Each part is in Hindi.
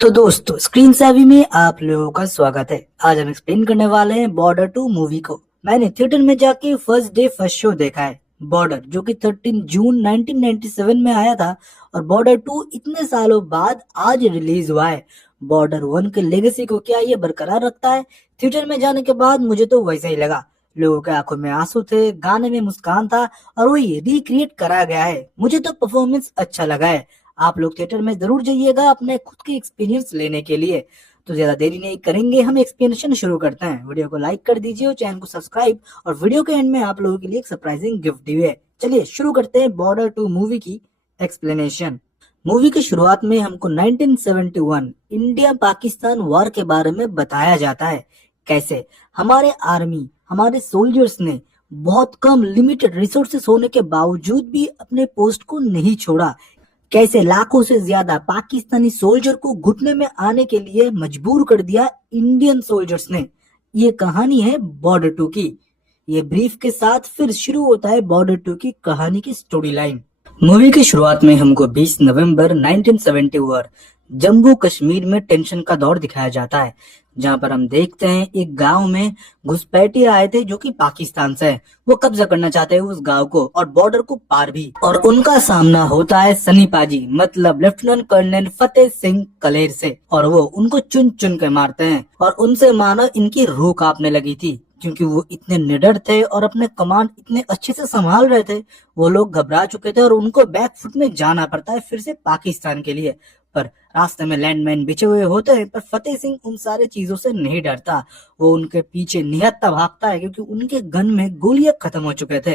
तो दोस्तों स्क्रीन सेवी में आप लोगों का स्वागत है। आज हम एक्सप्लेन करने वाले हैं बॉर्डर 2 मूवी को। मैंने थिएटर में जाके फर्स्ट डे फर्स्ट शो देखा है बॉर्डर, जो कि 13 जून 1997 में आया था। और बॉर्डर 2 इतने सालों बाद आज रिलीज हुआ है। बॉर्डर 1 के लेगेसी को क्या ये बरकरार रखता है? थिएटर में जाने के बाद मुझे तो वैसा ही लगा। लोगों के आंखों में आंसू थे, गाने में मुस्कान था और वही रिक्रिएट करा गया है। मुझे तो परफॉर्मेंस अच्छा लगा है। आप लोग थिएटर में जरूर जाइएगा अपने खुद के एक्सपीरियंस लेने के लिए। तो ज्यादा देरी नहीं करेंगे, हम एक्सप्लेनेशन शुरू करते हैं। वीडियो को लाइक कर दीजिए और चैनल को सब्सक्राइब, और वीडियो के एंड में आप लोगों के लिए एक सरप्राइजिंग गिफ्ट भी है। चलिए शुरू करते हैं बॉर्डर 2 मूवी की एक्सप्लेनेशन। मूवी की शुरुआत में हमको 1971 इंडिया पाकिस्तान वॉर के बारे में बताया जाता है। कैसे हमारे आर्मी, हमारे सोल्जर्स ने बहुत कम लिमिटेड रिसोर्सेस होने के बावजूद भी अपने पोस्ट को नहीं छोड़ा। कैसे लाखों से ज्यादा पाकिस्तानी सोल्जर को घुटने में आने के लिए मजबूर कर दिया इंडियन सोल्जर्स ने। ये कहानी है बॉर्डर 2 की। ये ब्रीफ के साथ फिर शुरू होता है बॉर्डर 2 की कहानी की स्टोरी लाइन। मूवी की शुरुआत में हमको 20 नवंबर 1971 जम्मू कश्मीर में टेंशन का दौर दिखाया जाता है, जहां पर हम देखते हैं एक गांव में घुसपैठिए आए थे जो कि पाकिस्तान से है। वो कब्जा करना चाहते हैं उस गांव को और बॉर्डर को पार भी। और उनका सामना होता है सनी पाजी, मतलब लेफ्टिनेंट कर्नल फतेह सिंह कलेर से, और वो उनको चुन चुन के मारते हैं। और उनसे मानो इनकी रूह कांपने लगी थी, क्योंकि वो इतने निडर थे और अपने कमांड इतने अच्छे से संभाल रहे थे। वो लोग घबरा चुके थे और उनको बैक फुट में जाना पड़ता है फिर से पाकिस्तान के लिए। पर रास्ते में लैंडमाइन बिछे हुए होते हैं, पर फतेह सिंह उन सारे चीजों से नहीं डरता। वो उनके पीछे निहत्था भागता है, क्योंकि उनके गन में गोलियां खत्म हो चुके थे।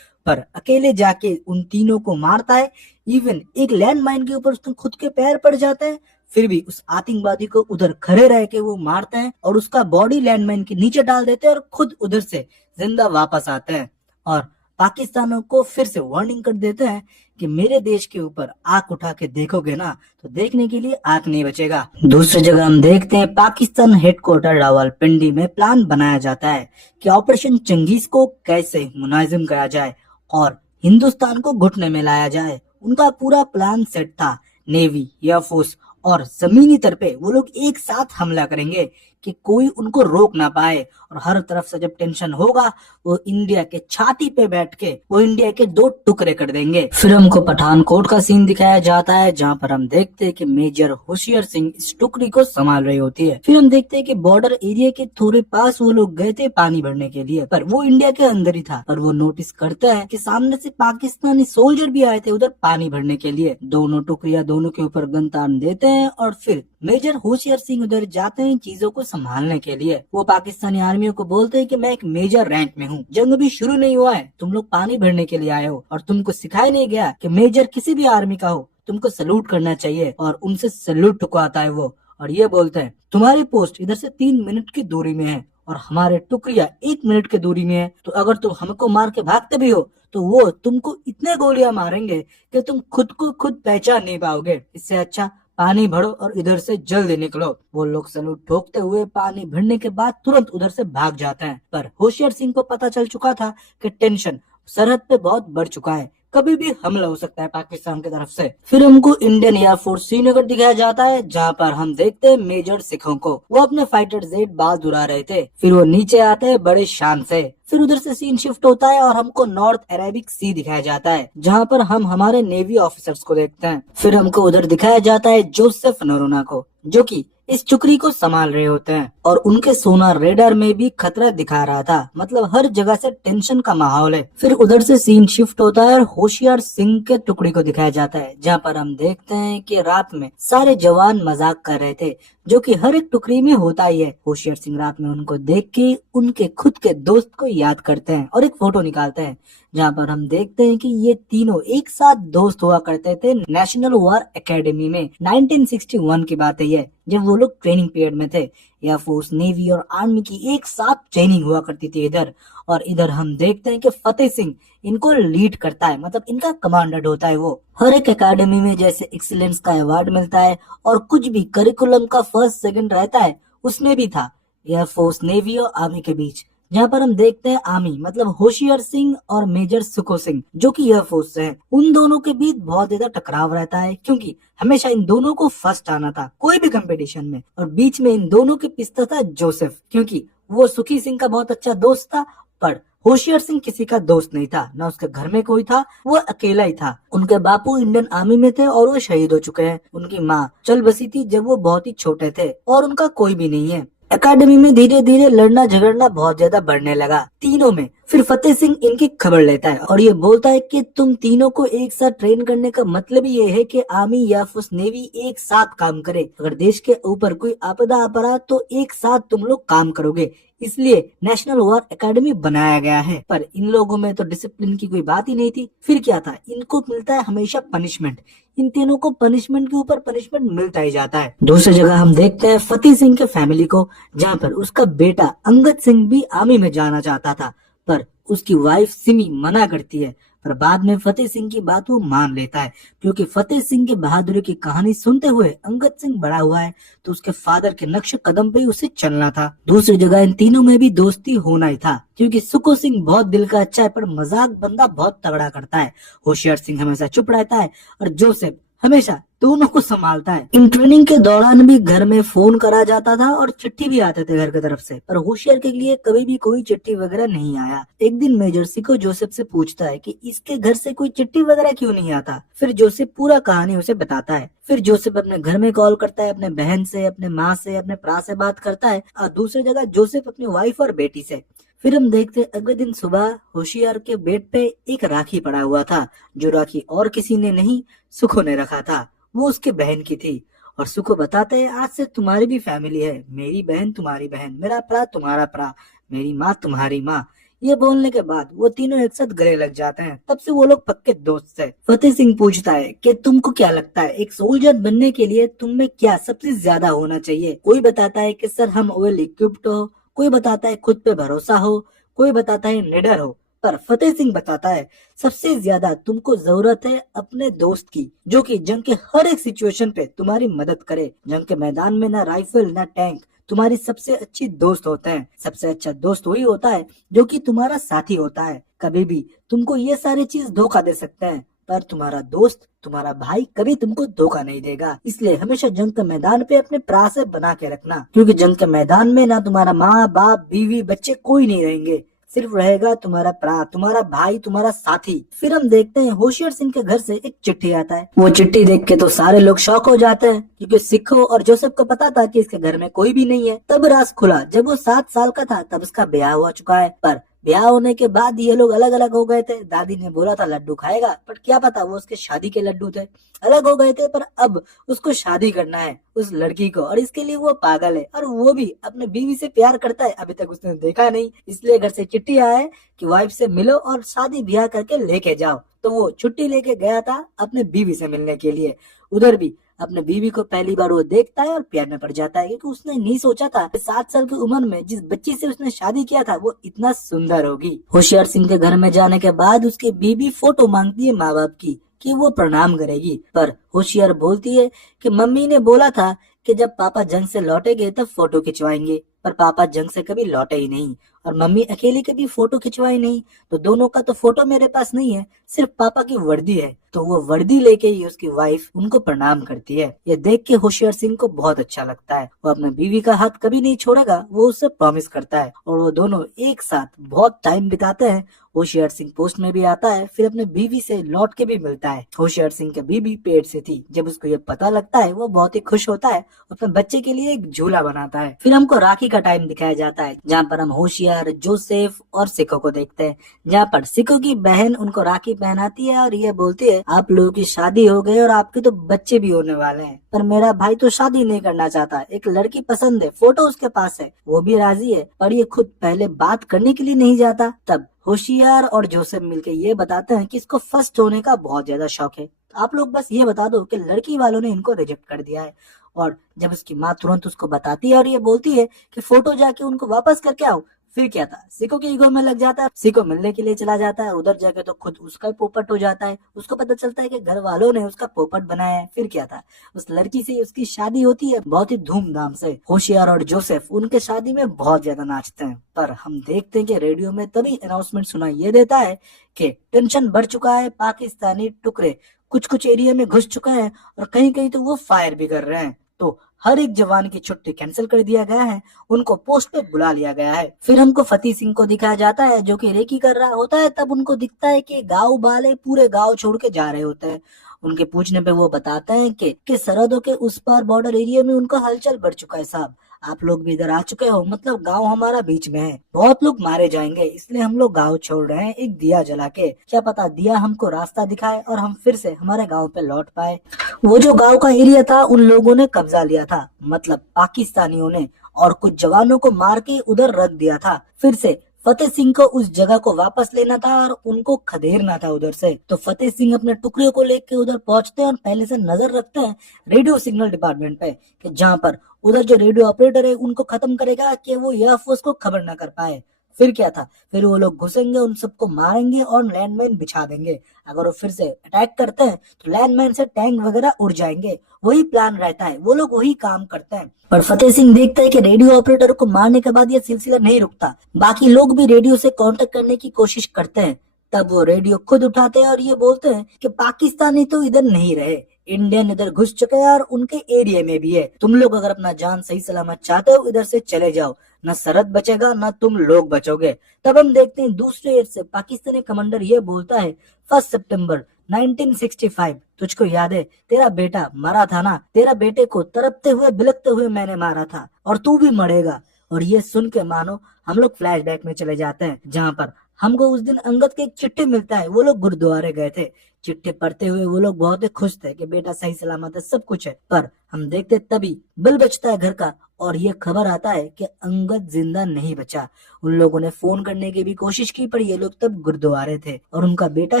पर अकेले जाके उन तीनों को मारता है। इवन एक लैंडमाइन के ऊपर उसके खुद के पैर पड़ जाते हैं, फिर भी उस आतंकवादी को उधर खड़े रह के वो मारते हैं और उसका बॉडी लैंडमाइन के नीचे डाल देते हैं और खुद उधर से जिंदा वापस आते हैं। और पाकिस्तानों को फिर से वार्निंग कर देते हैं कि मेरे देश के ऊपर आंख उठा के देखोगे ना तो देखने के लिए आंख नहीं बचेगा। दूसरी जगह हम देखते हैं पाकिस्तान हेडक्वार्टर रावलपिंडी में प्लान बनाया जाता है कि ऑपरेशन चंगेज को कैसे मुनाजिम करा जाए और हिंदुस्तान को घुटने में लाया जाए। उनका पूरा प्लान सेट था। नेवी, एयरफोर्स और जमीनी तल पे वो लोग एक साथ हमला करेंगे कि कोई उनको रोक ना पाए। और हर तरफ से जब टेंशन होगा, वो इंडिया के छाती पे बैठ के वो इंडिया के दो टुकड़े कर देंगे। फिर हमको पठानकोट का सीन दिखाया जाता है, जहाँ पर हम देखते हैं कि मेजर होशियार सिंह इस टुकड़ी को संभाल रही होती है। फिर हम देखते हैं कि बॉर्डर एरिया के थोड़े पास वो लोग गए थे पानी भरने के लिए, पर वो इंडिया के अंदर ही था। पर वो नोटिस करता है कि सामने से पाकिस्तानी सोल्जर भी आए थे उधर पानी भरने के लिए। दोनों टुकड़ियां दोनों के ऊपर गन तान देते हैं और फिर मेजर होशियार सिंह उधर जाते हैं चीजों को संभालने के लिए। वो पाकिस्तानी आर्मियों को बोलते हैं कि मैं एक मेजर रैंक में हूँ, जंग भी शुरू नहीं हुआ है, तुम लोग पानी भरने के लिए आए हो और तुमको सिखाया नहीं गया कि मेजर किसी भी आर्मी का हो तुमको सल्यूट करना चाहिए। और उनसे सल्यूट ठुकवाता है वो, और ये बोलते हैं तुम्हारी पोस्ट इधर से 3 मिनट की दूरी में है और हमारे टुकड़िया 1 मिनट की दूरी में है। तो अगर तुम हमको मार के भागते भी हो तो वो तुमको इतने गोलियां मारेंगे कि तुम खुद को खुद पहचान नहीं पाओगे। इससे अच्छा पानी भरो और इधर से जल्दी निकलो। वो लोग सलूट ठोकते हुए पानी भरने के बाद तुरंत उधर से भाग जाते हैं। पर होशियार सिंह को पता चल चुका था कि टेंशन सरहद पे बहुत बढ़ चुका है, कभी भी हमला हो सकता है पाकिस्तान की तरफ से। फिर हमको इंडियन एयरफोर्स श्रीनगर दिखाया जाता है, जहाँ पर हम देखते हैं मेजर सिखों को। वो अपने फाइटर जेट बाज उड़ा रहे थे। फिर वो नीचे आते हैं बड़े शान से। फिर उधर से सीन शिफ्ट होता है और हमको नॉर्थ अरेबिक सी दिखाया जाता है, जहाँ पर हम हमारे नेवी ऑफिसर्स को देखते हैं। फिर हमको उधर दिखाया जाता है जोसेफ नोरोना को, जो कि इस टुकड़ी को संभाल रहे होते हैं। और उनके सोनार रेडार में भी खतरा दिखा रहा था, मतलब हर जगह से टेंशन का माहौल है। फिर उधर से सीन शिफ्ट होता है और होशियार सिंह के टुकड़ी को दिखाया जाता है, जहाँ पर हम देखते हैं कि रात में सारे जवान मजाक कर रहे थे, जो कि हर एक टुकड़ी में होता ही है। होशियार सिंह रात में उनको देख के उनके खुद के दोस्त को याद करते हैं और एक फोटो निकालते हैं, जहाँ पर हम देखते हैं कि ये तीनों एक साथ दोस्त हुआ करते थे नेशनल वॉर एकेडमी में। 1961 की बात है ये, जब वो लोग ट्रेनिंग पीरियड में थे। एयरफोर्स, नेवी और आर्मी की एक साथ ट्रेनिंग हुआ करती थी इधर। और इधर हम देखते हैं कि फतेह सिंह इनको लीड करता है, मतलब इनका कमांडर होता है। वो हर एक एकेडमी में जैसे एक्सीलेंस का अवार्ड मिलता है और कुछ भी करिकुलम का फर्स्ट सेकंड रहता है, उसमें भी था एयरफोर्स, नेवी और आर्मी के बीच। जहाँ पर हम देखते हैं आर्मी मतलब होशियार सिंह और मेजर सुखो सिंह जो कि एयरफोर्स से हैं, उन दोनों के बीच बहुत ज्यादा टकराव रहता है क्योंकि हमेशा इन दोनों को फर्स्ट आना था कोई भी कंपटीशन में। और बीच में इन दोनों के पिसता था जोसेफ, क्योंकि वो सुखी सिंह का बहुत अच्छा दोस्त था, पर होशियार सिंह किसी का दोस्त नहीं था, ना उसके घर में कोई था, वो अकेला ही था। उनके बापू इंडियन आर्मी में थे और वो शहीद हो चुके हैं। उनकी माँ चल बसी थी जब वो बहुत ही छोटे थे और उनका कोई भी नहीं है। एकेडमी में धीरे धीरे लड़ना झगड़ना बहुत ज्यादा बढ़ने लगा तीनों में। फिर फतेह सिंह इनकी खबर लेता है और ये बोलता है कि तुम तीनों को एक साथ ट्रेन करने का मतलब ही ये है कि आर्मी या फोर्स नेवी एक साथ काम करे। अगर देश के ऊपर कोई आपदा अपराध तो एक साथ तुम लोग काम करोगे, इसलिए नेशनल वॉर एकेडमी बनाया गया है। पर इन लोगों में तो डिसिप्लिन की कोई बात ही नहीं थी। फिर क्या था, इनको मिलता है हमेशा पनिशमेंट। इन तीनों को पनिशमेंट के ऊपर पनिशमेंट मिलता ही जाता है। दूसरी जगह हम देखते हैं फतेह सिंह के फैमिली को, जहाँ पर उसका बेटा अंगद सिंह भी आर्मी में जाना चाहता था, पर उसकी वाइफ सिमी मना करती है। पर बाद में फतेह सिंह की बात वो मान लेता है, क्योंकि फतेह सिंह के बहादुरी की कहानी सुनते हुए अंगद सिंह बड़ा हुआ है, तो उसके फादर के नक्श कदम पे उसे चलना था। दूसरी जगह इन तीनों में भी दोस्ती होना ही था, क्योंकि सुखो सिंह बहुत दिल का अच्छा है पर मजाक बंदा बहुत तगड़ा करता है। होशियार सिंह हमेशा चुप रहता है और जोसेफ हमेशा दोनों को संभालता है। इन ट्रेनिंग के दौरान भी घर में फोन करा जाता था और चिट्ठी भी आते थे घर की तरफ से, पर होशियार के लिए कभी भी कोई चिट्ठी वगैरह नहीं आया। एक दिन मेजर सिको जोसेफ से पूछता है कि इसके घर से कोई चिट्ठी वगैरह क्यों नहीं आता। फिर जोसेफ पूरा कहानी उसे बताता है। फिर जोसेफ अपने घर में कॉल करता है, अपने बहन से, अपने माँ से, अपने भरा से बात करता है, और दूसरी जगह जोसेफ अपनी वाइफ और बेटी से। फिर हम देखते हैं अगले दिन सुबह होशियार के बेड पे एक राखी पड़ा हुआ था, जो राखी और किसी ने नहीं सुखो ने रखा था, वो उसके बहन की थी। और सुखो बताते हैं आज से तुम्हारी भी फैमिली है, मेरी बहन तुम्हारी बहन, मेरा भरा तुम्हारा भरा, मेरी माँ तुम्हारी माँ। ये बोलने के बाद वो तीनों एक साथ गले लग जाते हैं। तब से वो लोग पक्के दोस्त थे। फतेह सिंह पूछता है कि तुमको क्या लगता है एक सोल्जर बनने के लिए तुम में क्या सबसे ज्यादा होना चाहिए। कोई बताता है कि सर हम वेल इक्विप्ड हो, कोई बताता है खुद पे भरोसा हो, कोई बताता है निडर हो, पर फतेह सिंह बताता है सबसे ज्यादा तुमको जरूरत है अपने दोस्त की, जो कि जंग के हर एक सिचुएशन पे तुम्हारी मदद करे। जंग के मैदान में ना राइफल ना टैंक तुम्हारी सबसे अच्छी दोस्त होते हैं। सबसे अच्छा दोस्त वही होता है जो कि तुम्हारा साथी होता है। कभी भी तुमको ये सारी चीज धोखा दे सकते हैं, पर तुम्हारा दोस्त तुम्हारा भाई कभी तुमको धोखा नहीं देगा। इसलिए हमेशा जंग के मैदान पे अपने प्राण से बना के रखना, क्योंकि जंग के मैदान में ना तुम्हारा माँ बाप बीवी बच्चे कोई नहीं रहेंगे, सिर्फ रहेगा तुम्हारा प्राण, तुम्हारा भाई, तुम्हारा साथी। फिर हम देखते हैं होशियार सिंह के घर से एक चिट्ठी आता है। वो चिट्ठी देख के तो सारे लोग शॉक हो जाते हैं, क्योंकि सिखो और जोसेफ को पता था कि इसके घर में कोई भी नहीं है। तब राज खुला जब वो 7 साल का था, तब उसका ब्याह हो चुका है। पर ब्याह होने के बाद ये लोग अलग अलग हो गए थे। दादी ने बोला था लड्डू खाएगा, पर क्या पता वो उसके शादी के लड्डू थे। अलग हो गए थे, पर अब उसको शादी करना है उस लड़की को, और इसके लिए वो पागल है, और वो भी अपने बीवी से प्यार करता है। अभी तक उसने देखा नहीं, इसलिए घर से चिट्ठी आया है कि वाइफ से मिलो और शादी ब्याह करके लेके जाओ। तो वो छुट्टी लेके गया था अपने बीवी से मिलने के लिए। उधर भी अपने बीवी को पहली बार वो देखता है और प्यार में पड़ जाता है, क्योंकि उसने नहीं सोचा था कि 7 साल की उम्र में जिस बच्ची से उसने शादी किया था वो इतना सुंदर होगी। होशियार सिंह के घर में जाने के बाद उसकी बीवी फोटो मांगती है माँ बाप की कि वो प्रणाम करेगी, पर होशियार बोलती है कि मम्मी ने बोला था कि जब पापा जंग से लौटेंगे तब फोटो खिंचवाएंगे, पर पापा जंग से कभी लौटे ही नहीं और मम्मी अकेली कभी फोटो खिंचवाई नहीं, तो दोनों का तो फोटो मेरे पास नहीं है, सिर्फ पापा की वर्दी है। तो वो वर्दी लेके ही उसकी वाइफ उनको प्रणाम करती है। ये देख के होशियार सिंह को बहुत अच्छा लगता है। वो अपने बीवी का हाथ कभी नहीं छोड़ेगा, वो उससे प्रॉमिस करता है, और वो दोनों एक साथ बहुत टाइम बिताते हैं। होशियार सिंह पोस्ट में भी आता है, फिर अपने बीवी से लौट के भी मिलता है। होशियार सिंह की बीवी पेट से थी। जब उसको ये पता लगता है वो बहुत ही खुश होता है, अपने बच्चे के लिए एक झूला बनाता है। फिर हमको राखी का टाइम दिखाया जाता है, जहाँ पर हम होशियार, जोसेफ और सिको को देखते हैं। जहाँ पर सिको की बहन उनको राखी पहनाती है और ये बोलती है आप लोगों की शादी हो गई और आपके तो बच्चे भी होने वाले हैं, पर मेरा भाई तो शादी नहीं करना चाहता, एक लड़की पसंद है, फोटो उसके पास है, वो भी राजी है, पर ये खुद पहले बात करने के लिए नहीं जाता। तब होशियार और जोसेफ मिलके ये बताते हैं कि इसको फर्स्ट होने का बहुत ज्यादा शौक है। आप लोग बस ये बता दो कि लड़की वालों ने इनको रिजेक्ट कर दिया है। और जब उसकी माँ तुरंत उसको बताती है और ये बोलती है कि फोटो जाके उनको वापस करके आओ, फिर क्या था, सिको के ईगो में लग जाता है, सिको मिलने के लिए चला जाता है, उधर जाके तो खुद उसका पोपट हो जाता है। उसको पता चलता है कि घर वालों ने उसका पोपट बनाया है। फिर क्या था, उस लड़की से उसकी शादी होती है बहुत ही धूमधाम से। होशियार और जोसेफ उनके शादी में बहुत ज्यादा नाचते हैं, पर हम देखते हैं कि रेडियो में तभी अनाउंसमेंट सुनाई ये देता है कि टेंशन बढ़ चुका है, पाकिस्तानी टुकड़े कुछ कुछ एरिया में घुस चुका है और कहीं कहीं तो वो फायर भी कर रहे हैं। तो हर एक जवान की छुट्टी कैंसिल कर दिया गया है, उनको पोस्ट पे बुला लिया गया है। फिर हमको फतेह सिंह को दिखाया जाता है जो कि रेकी कर रहा होता है। तब उनको दिखता है कि गांव वाले पूरे गांव छोड़ के जा रहे होते हैं। उनके पूछने पे वो बताते हैं कि सरहदों के उस पार बॉर्डर एरिया में उनका हलचल बढ़ चुका है साहब। आप लोग भी इधर आ चुके हो, मतलब गांव हमारा बीच में है, बहुत लोग मारे जाएंगे, इसलिए हम लोग गांव छोड़ रहे हैं एक दिया जला के। क्या पता दिया हमको रास्ता दिखाए और हम फिर से हमारे गांव पे लौट पाए। वो जो गांव का एरिया था उन लोगों ने कब्जा लिया था, मतलब पाकिस्तानियों ने, और कुछ जवानों को मार के उधर रख दिया था। फिर से फतेह सिंह को उस जगह को वापस लेना था और उनको खदेड़ना था उधर से। तो फतेह सिंह अपने टुकड़े को लेके उधर पहुंचते हैं और पहले से नजर रखते हैं रेडियो सिग्नल डिपार्टमेंट पे, कि जहाँ पर उधर जो रेडियो ऑपरेटर है उनको खत्म करेगा कि वो एयरफोर्स को खबर न कर पाए। फिर क्या था, फिर वो लोग घुसेंगे, उन सबको मारेंगे और लैंडमाइन बिछा देंगे। अगर वो फिर से अटैक करते हैं तो लैंडमाइन से टैंक वगैरह उड़ जाएंगे। वही प्लान रहता है, वो लोग वही काम करते हैं। पर फतेह सिंह देखता है कि रेडियो ऑपरेटर को मारने के बाद ये सिलसिला नहीं रुकता, बाकी लोग भी रेडियो से कांटेक्ट करने की कोशिश करते हैं। तब वो रेडियो खुद उठाते हैं और ये बोलते हैं कि पाकिस्तानी तो इधर नहीं रहे, इंडियन इधर घुस चुके हैं और उनके एरिया में भी है। तुम लोग अगर अपना जान सही सलामत चाहते हो इधर से चले जाओ, न सरहद बचेगा न तुम लोग बचोगे। तब हम देखते हैं दूसरे एयर से पाकिस्तानी कमांडर ये बोलता है, 1 सितंबर 1965, तुझको याद है तेरा बेटा मरा था ना, तेरा बेटे को तड़पते हुए बिलखते हुए मैंने मारा था और तू भी मरेगा। और ये सुन के मानो हम लोग फ्लैशबैक में चले जाते हैं, जहाँ पर हमको उस दिन अंगद के एक चिट्ठी मिलता है। वो लोग गुरुद्वारे गए थे, चिट्ठी पढ़ते हुए वो लोग बहुत ही खुश थे कि बेटा सही सलामत है, सब कुछ है। पर हम देखते तभी बिल बजता है घर का और ये खबर आता है कि अंगद जिंदा नहीं बचा। उन लोगों ने फोन करने की भी कोशिश की, पर ये लोग तब गुरुद्वारे थे और उनका बेटा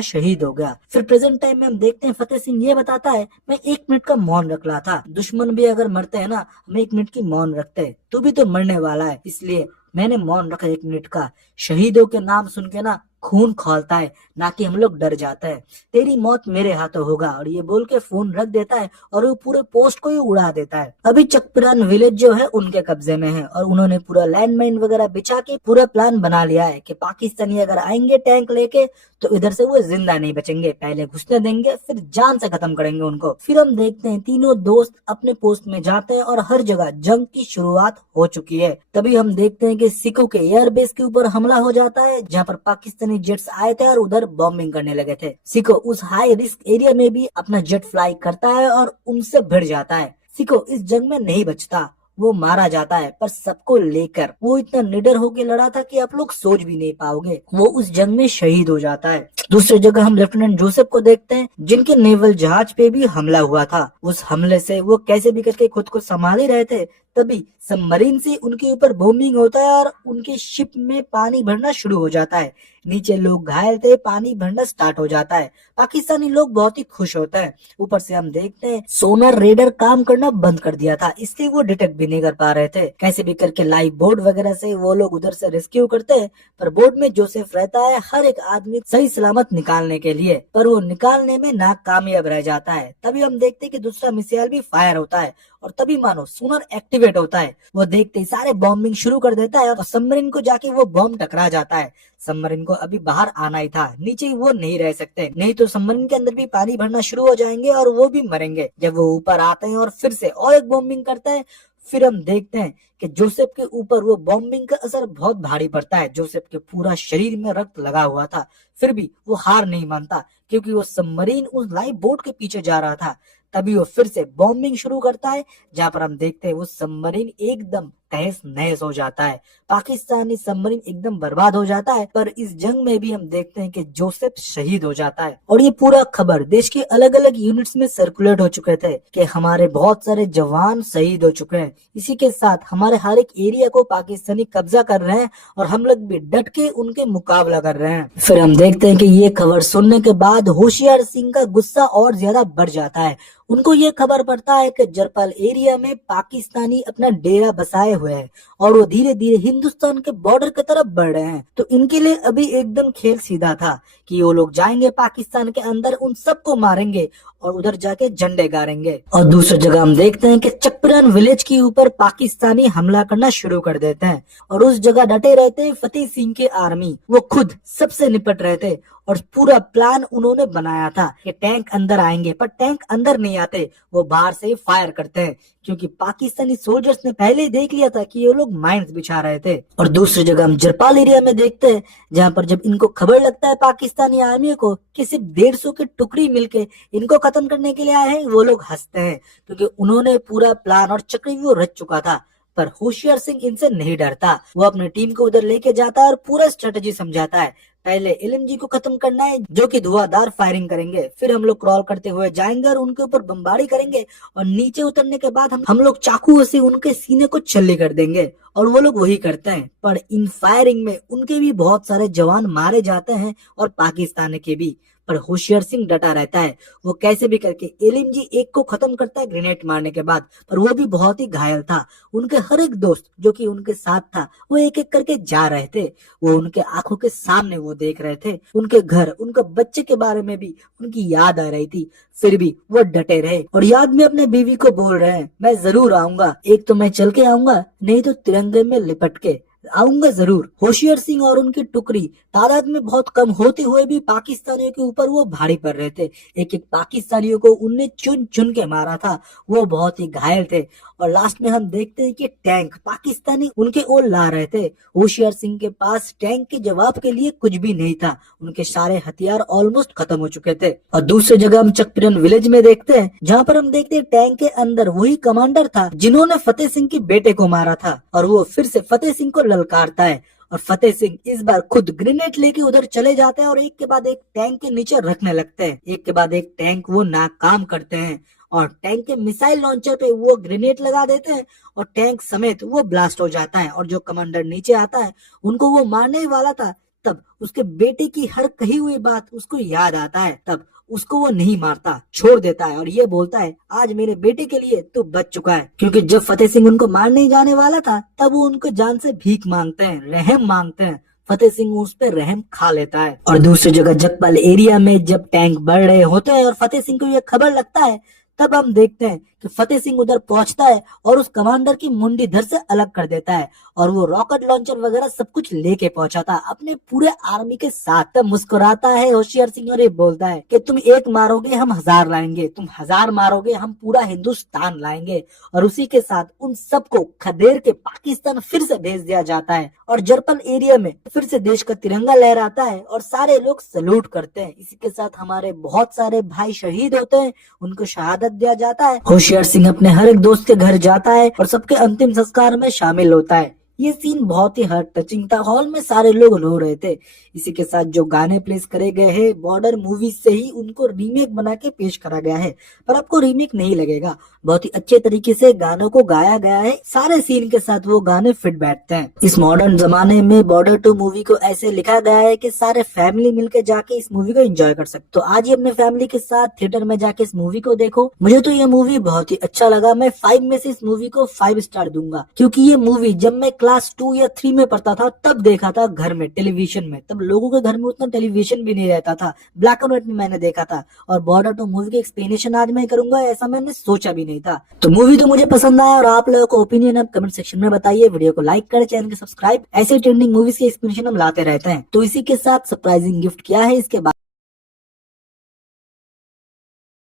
शहीद हो गया। फिर प्रेजेंट टाइम में हम देखते हैं फतेह सिंह ये बताता है, मैं 1 मिनट का मौन रख रहा था, दुश्मन भी अगर मरते हैं ना, हम 1 मिनट की मौन रखते हैं, तू भी तो मरने वाला है, इसलिए मैंने मौन रखा 1 मिनट का। शहीदों के नाम सुन के ना खून खौलता है, ना कि हम लोग डर जाते हैं। तेरी मौत मेरे हाथों होगा, और ये बोल के फोन रख देता है और वो पूरे पोस्ट को ही उड़ा देता है। अभी चकपिरान विलेज जो है उनके कब्जे में है और उन्होंने पूरा लैंडमाइन वगैरह बिछा के पूरा प्लान बना लिया है कि पाकिस्तानी अगर आएंगे टैंक लेके तो इधर से वो जिंदा नहीं बचेंगे, पहले घुसने देंगे फिर जान से खत्म करेंगे उनको। फिर हम देखते हैं तीनों दोस्त अपने पोस्ट में जाते हैं और हर जगह जंग की शुरुआत हो चुकी है। तभी हम देखते हैं कि सिखों के एयरबेस के ऊपर हमला हो जाता है, जहाँ पर पाकिस्तानी जेट्स आए थे और उधर बॉम्बिंग करने लगे थे। सिखो उस हाई रिस्क एरिया में भी अपना जेट फ्लाई करता है और उनसे भिड़ जाता है। सिखो इस जंग में नहीं बचता, वो मारा जाता है, पर सबको लेकर वो इतना निडर होकर लड़ा था कि आप लोग सोच भी नहीं पाओगे। वो उस जंग में शहीद हो जाता है। दूसरी जगह हम लेफ्टिनेंट जोसेफ को देखते हैं, जिनके नेवल जहाज पे भी हमला हुआ था। उस हमले से वो कैसे भी करके खुद को संभाल ही रहे थे, तभी सबमरीन से उनके ऊपर बॉम्बिंग होता है और उनके शिप में पानी भरना शुरू हो जाता है। नीचे लोग घायल थे, पानी भरना स्टार्ट हो जाता है। पाकिस्तानी लोग बहुत ही खुश होते हैं। ऊपर से हम देखते हैं सोनार रेडर काम करना बंद कर दिया था, इसलिए वो डिटेक्ट भी नहीं कर पा रहे थे। कैसे भी करके लाइफ बोट वगैरह से वो लोग उधर से रेस्क्यू करते हैं, पर बोट में जोसेफ रहता है हर एक आदमी सही सलामत निकालने के लिए, पर वो निकालने में नाकामयाब रह जाता है। तभी हम देखते हैं कि दूसरा मिसाइल भी फायर होता है और तभी मानो सोनार एक्टिवेट होता है। वो देखते ही सारे बॉम्बिंग शुरू कर देता है और सबमरीन को जाके वो बॉम्ब टकरा जाता है। सबमरीन को अभी बाहर आना ही था, नीचे वो नहीं रह सकते, नहीं तो सबमरीन के अंदर भी पानी भरना शुरू हो जाएंगे और वो भी मरेंगे। जब वो ऊपर आते हैं और फिर से और एक बॉम्बिंग करता है, फिर हम देखते हैं कि जोसेफ के ऊपर वो बॉम्बिंग का असर बहुत भारी पड़ता है। जोसेफ के पूरा शरीर में रक्त लगा हुआ था, फिर भी वो हार नहीं मानता, क्योंकि वो सबमरीन उस लाइफ बोट के पीछे जा रहा था। तभी वो फिर से बॉम्बिंग शुरू करता है, जहां पर हम देखते हैं वो सबमरीन एकदम तहस नहस हो जाता है। पाकिस्तानी सबमरीन एकदम बर्बाद हो जाता है। पर इस जंग में भी हम देखते हैं कि जोसेफ शहीद हो जाता है और ये पूरा खबर देश के अलग अलग यूनिट्स में सर्कुलेट हो चुके थे कि हमारे बहुत सारे जवान शहीद हो चुके हैं। इसी के साथ हमारे हर एक एरिया को पाकिस्तानी कब्जा कर रहे हैं और हम लोग भी डट के उनके मुकाबला कर रहे हैं। फिर हम देखते हैं कि ये खबर सुनने के बाद होशियार सिंह का गुस्सा और ज्यादा बढ़ जाता है। उनको ये खबर पड़ता है कि जरपाल एरिया में पाकिस्तानी अपना डेरा बसाए हुए हैं और वो धीरे धीरे हिंदुस्तान के बॉर्डर की तरफ बढ़ रहे हैं। तो इनके लिए अभी एकदम खेल सीधा था कि वो लोग जाएंगे पाकिस्तान के अंदर, उन सबको मारेंगे और उधर जाके झंडे गाड़ेंगे। और दूसरी जगह हम देखते हैं कि चकपरान विलेज के ऊपर पाकिस्तानी हमला करना शुरू कर देते हैं और उस जगह डटे रहते हैं फतेह सिंह के आर्मी। वो खुद सबसे निपट रहे थे और पूरा प्लान उन्होंने बनाया था कि टैंक अंदर आएंगे, पर टैंक अंदर नहीं आते, वो बाहर से फायर करते हैं क्योंकि पाकिस्तानी सोल्जर्स ने पहले ही देख लिया था कि ये लोग माइंस बिछा रहे थे। और दूसरी जगह हम जरपाल एरिया में देखते हैं जहाँ पर जब इनको खबर लगता है पाकिस्तानी आर्मी को कि सिर्फ 150 के टुकड़ी मिलके इनको खत्म करने के लिए आए हैं, वो लोग हंसते हैं क्योंकि उन्होंने पूरा प्लान और चक्रव्यूह रच चुका था। पर होशियार सिंह इनसे नहीं डरता, वो अपनी टीम को उधर लेके जाता है और पूरा स्ट्रेटेजी समझाता है। पहले एलएमजी को खत्म करना है जो कि धुआंधार फायरिंग करेंगे, फिर हम लोग क्रॉल करते हुए जाएंगे और उनके ऊपर बमबारी करेंगे और नीचे उतरने के बाद हम लोग चाकू से उनके सीने को छल्ले कर देंगे। और वो लोग वही करते हैं, पर इन फायरिंग में उनके भी बहुत सारे जवान मारे जाते हैं और पाकिस्तान के भी। पर होशियार सिंह डटा रहता है, वो कैसे भी करके एलएमजी एक को खत्म करता है ग्रेनेड मारने के बाद, पर वो भी बहुत ही घायल था। उनके हर एक दोस्त जो कि उनके साथ था वो एक एक करके जा रहे थे, वो उनके आंखों के सामने वो देख रहे थे, उनके घर, उनके बच्चे के बारे में भी उनकी याद आ रही थी, फिर भी वो डटे रहे और याद में अपने बीवी को बोल रहे हैं, मैं जरूर आऊंगा, एक तो मैं चल के आऊंगा, नहीं तो तिरंगे में लिपट के आऊंगा जरूर। होशियार सिंह और उनकी टुकड़ी तादाद में बहुत कम होते हुए भी पाकिस्तानियों के ऊपर वो भारी पड़ रहे थे। एक एक पाकिस्तानियों को उनने चुन चुन के मारा था, वो बहुत ही घायल थे। और लास्ट में हम देखते हैं कि टैंक पाकिस्तानी उनके ओर ला रहे थे। होशियार सिंह के पास टैंक के जवाब के लिए कुछ भी नहीं था, उनके सारे हथियार ऑलमोस्ट खत्म हो चुके थे। और दूसरी जगह हम चकपरान विलेज में देखते हैं जहाँ पर हम देखते हैं टैंक के अंदर वही कमांडर था जिन्होंने फतेह सिंह के बेटे को मारा था और वो फिर से फतेह सिंह को ललकारता है। और फतेह सिंह इस बार खुद ग्रेनेड लेके उधर चले जाते हैं और एक के बाद एक टैंक के नीचे रखने लगते हैं। एक के बाद एक टैंक वो नाकाम करते हैं और टैंक के मिसाइल लॉन्चर पे वो ग्रेनेड लगा देते हैं और टैंक समेत वो ब्लास्ट हो जाता है। और जो कमांडर नीचे आता है उनको वो मारने ही वाला था, तब उसके बेटे की हर कही हुई बात उसको याद आता है, तब उसको वो नहीं मारता, छोड़ देता है और ये बोलता है, आज मेरे बेटे के लिए तू बच चुका है। क्योंकि जब फतेह सिंह उनको मारने ही जाने वाला था तब वो उनको जान से भीख मांगते हैं, रहम मांगते हैं। फतेह सिंह उस पे रहम खा लेता है। और दूसरी जगह जगपाल एरिया में जब टैंक बढ़ रहे होते हैं और फतेह सिंह को ये खबर लगता है, तब हम देखते हैं कि फतेह सिंह उधर पहुंचता है और उस कमांडर की मुंडी धर से अलग कर देता है और वो रॉकेट लॉन्चर वगैरह सब कुछ लेके पहुंचा था अपने पूरे आर्मी के साथ। तब मुस्कुराता है होशियार सिंह और ये बोलता है कि तुम एक मारोगे हम 1000 लाएंगे, तुम 1000 मारोगे हम पूरा हिंदुस्तान लाएंगे। और उसी के साथ उन सबको खदेड़ के पाकिस्तान फिर से भेज दिया जाता है और जरपल एरिया में फिर से देश का तिरंगा लहराता है और सारे लोग सल्यूट करते हैं। इसी के साथ हमारे बहुत सारे भाई शहीद होते हैं, उनको शहादत दिया जाता है। होशियार सिंह अपने हर एक दोस्त के घर जाता है और सबके अंतिम संस्कार में शामिल होता है। ये सीन बहुत ही हार्ट टचिंग था, हॉल में सारे लोग रो रहे थे। इसी के साथ जो गाने प्लेस करे गए हैं बॉर्डर मूवी से ही उनको रीमेक बना के पेश करा गया है, पर आपको रीमेक नहीं लगेगा, बहुत ही अच्छे तरीके से गानों को गाया गया है, सारे सीन के साथ वो गाने फिट बैठते हैं। इस मॉडर्न जमाने में बॉर्डर 2 मूवी को ऐसे लिखा गया है कि सारे फैमिली मिलकर जाके इस मूवी को एंजॉय कर सकते। तो आज ही अपने फैमिली के साथ थिएटर में जाके इस मूवी को देखो। मुझे तो ये मूवी बहुत ही अच्छा लगा, मैं 5 में से इस मूवी को 5 स्टार दूंगा, क्योंकि ये मूवी जब मैं क्लास 2 या 3 में पढ़ता था तब देखा था घर में टेलीविजन में, तब लोगों के घर में उतना टेलीविजन भी नहीं रहता था, ब्लैक एंड व्हाइट में मैंने देखा था। और बॉर्डर 2 मूवी की एक्सप्लेनेशन आज मैं करूंगा ऐसा मैंने सोचा भी नहीं था। तो मूवी तो मुझे पसंद आया और आप लोगों को ओपिनियन आप कमेंट सेक्शन में बताइए। वीडियो को लाइक करें, चैनल को सब्सक्राइब, ऐसे ट्रेंडिंग मूवीज के एक्सप्लेनेशन हम लाते रहते हैं। तो इसी के साथ सरप्राइजिंग गिफ्ट क्या है इसके बाद